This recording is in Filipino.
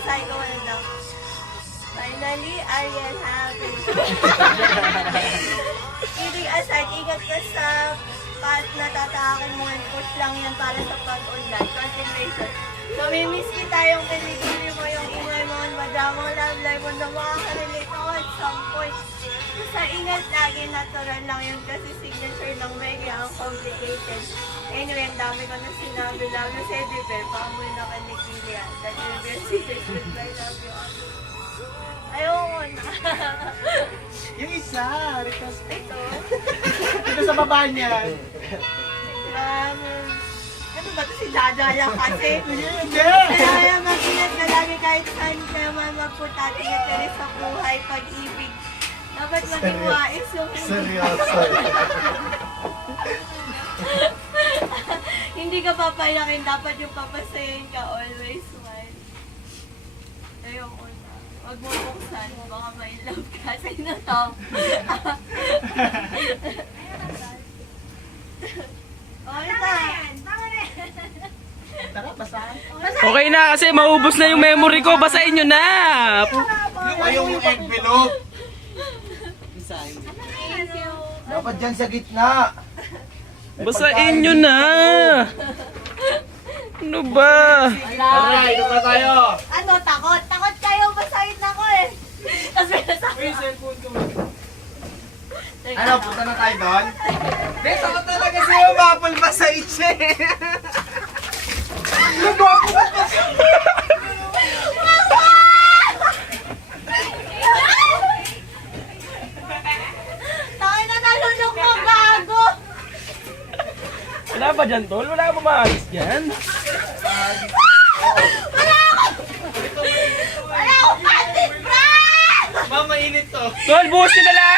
basahin ko na lang. Finally, Ariel happy. Kidding aside, ingat ka sa path na tataakin mo and push lang yan para sa pag-online. Continuation. So, may miss kita yung kiligili mo, yung ingay mo, madamang love life mo na makakarelate ako at some point. Basta ingat lagi, natural lang yun kasi signature ng Meggy ang complicated. Anyway, ang dami ko na sinabi lang na si Ediper, paamoy na kanikili yan. That will be a secret with I love you all. Ayoko na. Yung isa, request. Ito. Ito sa baba niya. Ano ba ito si Jajaya kasi? Hindi! Kaya mag-ingat ka lagi kahit saan kayo man magpuntating at rin sa buhay, pag-ibig. Dapat maging wais yung Seryoso. hindi ka papayakin, dapat yung papasayin ka, always smile. Ayoko na. Huwag mo buksan, baka may love ka. Sino to? Okay na. Tara, basahan. Okay na kasi maubos na yung memory ko. Basahin nyo na. Yung envelope. Basahin. Thank you. Dapat dyan sa gitna. Basahin nyo na. Ano ba? Alright, ito na tayo. Ano, takot? Takot kayo, basahin ako eh. Tapos may nasabi. cellphone ko. Teka Ano, lang. punta na tayo doon? Hindi, takot talaga sa'yo, bapal ba sa itse? Takay na nalunok mo, gago! Wala ba dyan, tol? Wala ba maayos dyan? Wala akong pantit, bro! Mama, init to. Tol, buhos nyo na lang!